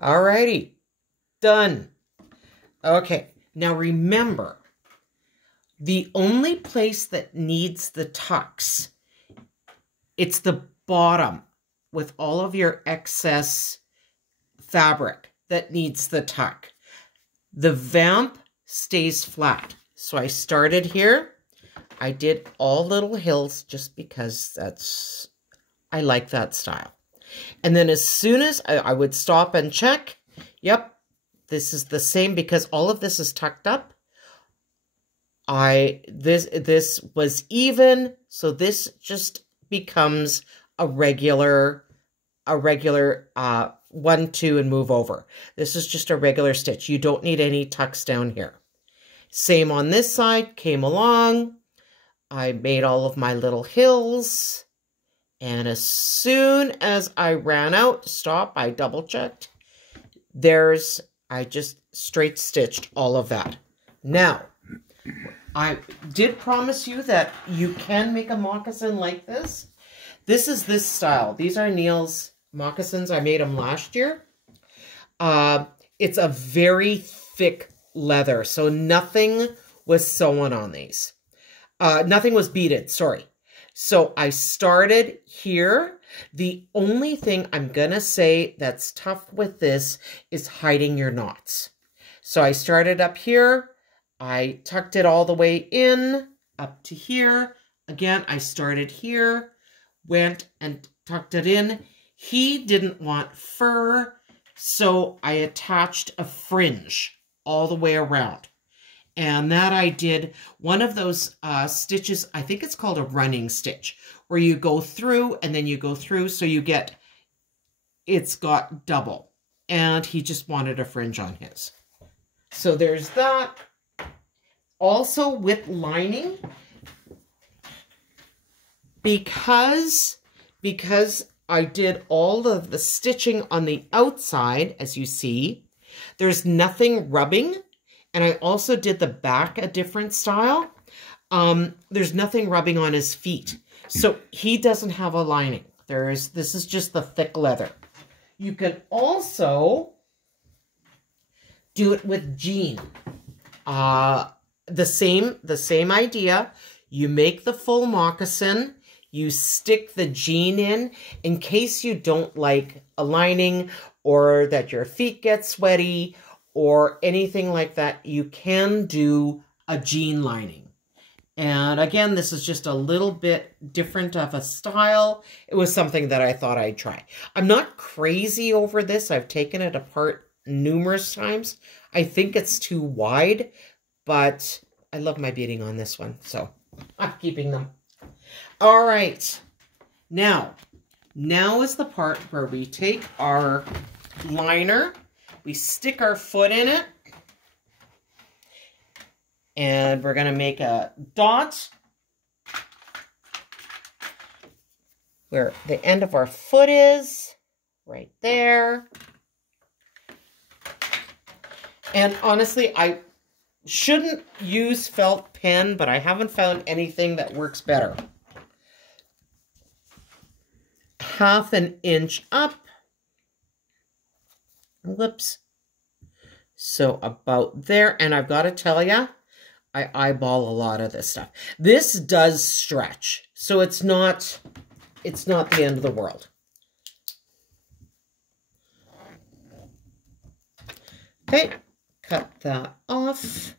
Alrighty, done. Okay, now remember, the only place that needs the tucks, it's the bottom with all of your excess fabric that needs the tuck. The vamp stays flat. So I started here. I did all little hills just because I like that style. And then as soon as I would stop and check, yep, this is the same because all of this is tucked up. This was even, so this just becomes a regular 1, 2 and move over. This is just a regular stitch. You don't need any tucks down here. Same on this side, came along. I made all of my little hills. And as soon as I ran out, stop, I double checked. I just straight stitched all of that. Now, I did promise you that you can make a moccasin like this. This is this style. These are Neil's moccasins. I made them last year. It's a very thick leather, so nothing was sewn on these. Nothing was beaded, sorry. So I started here. The only thing I'm going to say that's tough with this is hiding your knots. So I started up here. I tucked it all the way in up to here. Again, I started here, went and tucked it in. He didn't want fur, so I attached a fringe all the way around. And that I did one of those stitches, I think it's called a running stitch, where you go through and then you go through, so you get, it's got double. And he just wanted a fringe on his. So there's that. Also with lining, because I did all of the stitching on the outside, as you see, there's nothing rubbing. And I also did the back a different style. There's nothing rubbing on his feet. So he doesn't have a lining. This is just the thick leather. You can also do it with jean. The same idea. You make the full moccasin. You stick the jean in case you don't like a lining or that your feet get sweaty or anything like that. You can do a jean lining. And again, this is just a little bit different of a style. It was something that I thought I'd try. I'm not crazy over this. I've taken it apart numerous times. I think it's too wide, but I love my beading on this one, so I'm keeping them. All right. Now is the part where we take our liner, we stick our foot in it, and we're going to make a dot where the end of our foot is, right there. And honestly, I shouldn't use felt pen, but I haven't found anything that works better. 1/2 inch up. Whoops. So about there, and I've got to tell you, I eyeball a lot of this stuff. This does stretch, so it's not the end of the world. Okay, cut that off.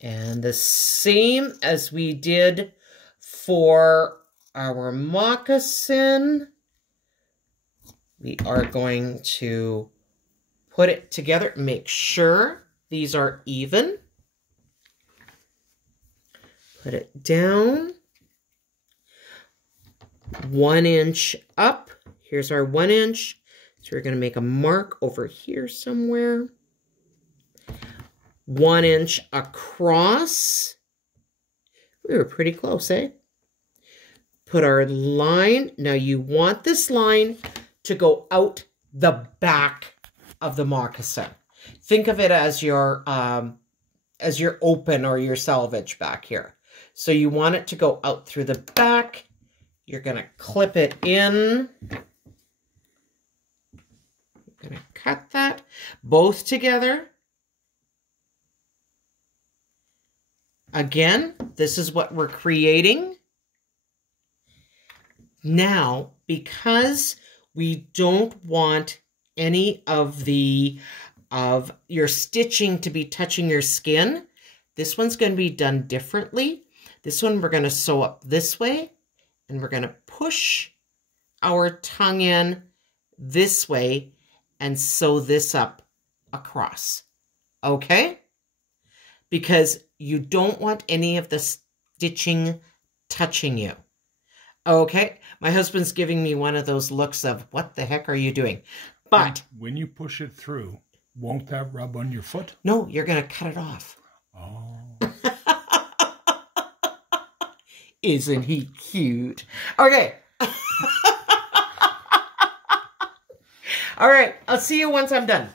And the same as we did for our moccasin, we are going to put it together, make sure these are even. Put it down. 1 inch up. Here's our 1 inch. So we're going to make a mark over here somewhere. 1 inch across. We were pretty close, eh? Put our line. Now you want this line to go out the back of the moccasin. Think of it as your open or your selvage back here. So you want it to go out through the back. You're going to clip it in. You're going to cut that both together. Again, this is what we're creating. Now, because we don't want any of your stitching to be touching your skin, this one's going to be done differently. This one we're going to sew up this way, and we're going to push our tongue in this way and sew this up across. Okay? Because you don't want any of the stitching touching you. Okay? My husband's giving me one of those looks of, what the heck are you doing? But when you push it through, won't that rub on your foot? No, you're going to cut it off. Oh. Isn't he cute? Okay. All right. I'll see you once I'm done.